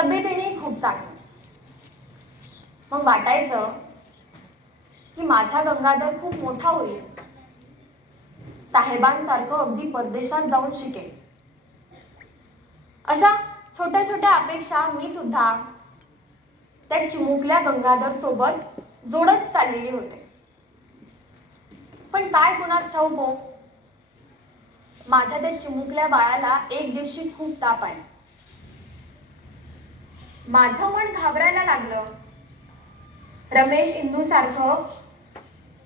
तब्येतीने खूप चांगली मग वाटायचं की माझा गंगाधर खूप मोठा होईल. साहेबांसारखं अगदी परदेशात जाऊन शिकेल. अशा छोट्या छोट्या अपेक्षा मी सुद्धा त्या चिमुकल्या गंगाधर सोबत जोडत चाललेली होते. पण काय कुणास ठाऊक हो? माझ्या त्या चिमुकल्या बाळाला एक दिवशी खूप ताप आहे. माझं मन घाबरायला लागलं. रमेश इंदू सारखं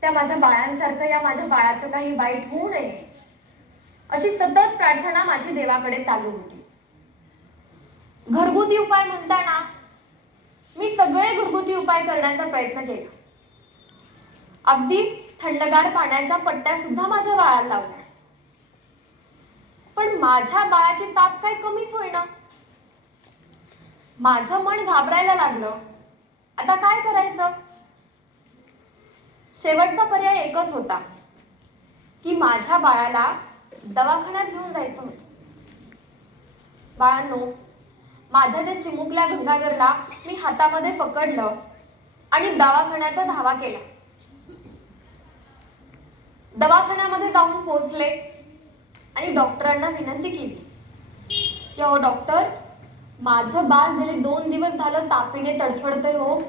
त्या माझ्या बाळांसारखं या माझ्या बाळाचं काही वाईट होऊ नये. अशी सतत प्रार्थना माझी देवाकडे चालू होती. घरगुती उपाय म्हणताना मी सगळे घरगुती उपाय करण्याचा प्रयत्न केला. अगदी थंडगार पाण्याच्या पट्ट्या सुद्धा माझ्या बाळाला लावल्या. पण माझ्या बाळाची ताप काय कमीच होईना. माझं मन घाबरायला लागलं. आता काय करायचं? शेवटचा पर्याय एकच होता की माझ्या बाळाला दवाखान्यात घेऊन जायचं होतं. बाळांनो माझ्या त्या चिमुकल्या गंगाधरला मी हातामध्ये पकडलं आणि दवाखान्याचा धावा केला. दवाखान्यामध्ये जाऊन पोहोचले आणि डॉक्टरांना विनंती केली की अहो डॉक्टर माझं बाळ गेले दोन दिवस झालं तापीने तडफडतंय हो.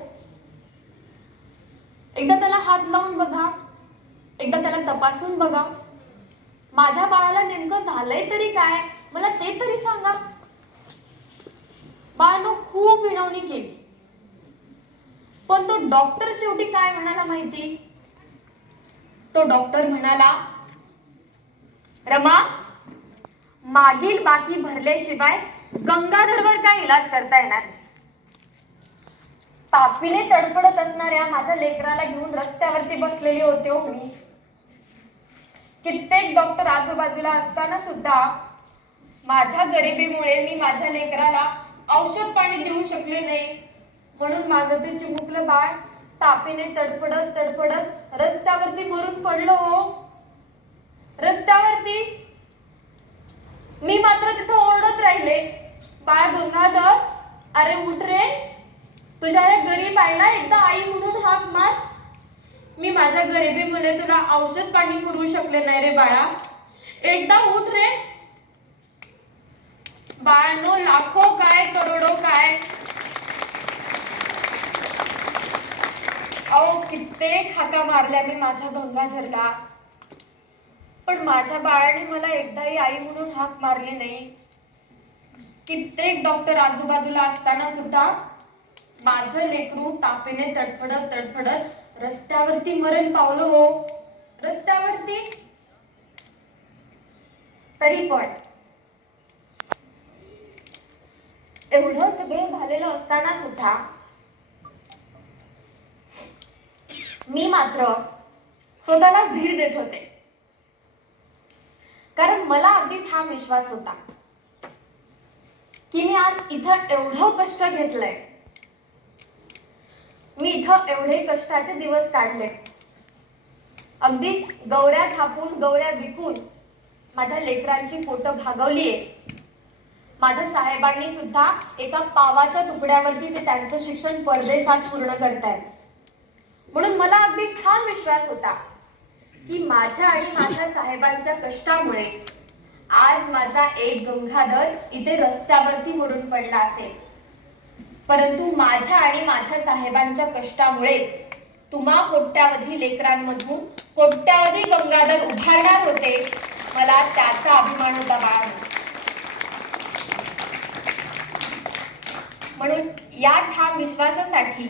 एकदा त्याला हात लावून बघा. एकदा त्याला तपासून बघा. माझ्या बाळाला नेमकं झालंय तरी काय? मला ते तरी सांगा. बाळानं खूप विनवणी केली. पण तो डॉक्टर शेवटी काय म्हणाला माहिती? तो डॉक्टर म्हणाला रमा मागील बाकी भरल्याशिवाय गंगाधरवर काय इलाज करता येणार तापीने तडफडत असणाऱ्या माझ्या लेकराला घेऊन रस्त्यावरती बसलेली होते हो मी. कित्येक डॉक्टर आजूबाजूला असताना सुद्धा माझ्या गरिबीमुळे मी माझ्या लेकराला औषध पाणी देऊ शकले नाही. म्हणून माझं ते चिमुकलं बाळ तापीने तडफडत तडफडत रस्त्यावरती मरून पडलो हो. रस्त्यावरती मी मात्र तिथं ओरडत राहिले. बाळ गंगाधर अरे उठ रे. तुझ्या या गरीब आईला एकदा आई म्हणून हाक मार. मी माझ्या गरिबीमुळे तुला औषध पाणी पुरवू शकले नाही रे बाळा. एकदा उठ रे. बाळांनो लाखो काय करोडो काय. अहो कित्येक हाका मारल्या मी माझ्या गंगाधरला पण माझ्या बाळाने मला एकदाही आई म्हणून हाक मारली नाही. कित्येक डॉक्टर आजूबाजूला असताना सुद्धा माझं लेकरू तापेने तडफडत तडफडत रस्त्यावरती मरण पावलं हो. रस्त्यावरती? तरी पण. एवढं सगळं झालेलं असताना सुद्धा मी मात्र स्वतःला धीर देत होते. कारण मला अगदी ठाम विश्वास होता. की मी आज इथं एवढं कष्ट घेतलंय. मी इथं एवढे कष्टाचे दिवस काढले. अगदी गौऱ्या थापून गौऱ्या विकून माझ्या लेकरांची पोटं भागवलीये. माझ्या साहेबांनी सुद्धा एका पावाच्या तुकड्यावरती ते त्यांचं शिक्षण परदेशात पूर्ण करतायत. म्हणून मला अगदी ठाम विश्वास होता की माझ्या आणि माझ्या साहेबांच्या कष्टामुळे आज माझा एक गंगाधर इथे रस्त्यावरती मरून पडला असेल. परंतु माझ्या आणि माझ्या साहेबांच्या कष्टामुळे तुम्हा कोट्यावधी लेकरांमधून कोट्यावधी गंगाधर उभारणार होते मला त्याचा अभिमान होता बाळा म्हणून या ठाम विश्वासासाठी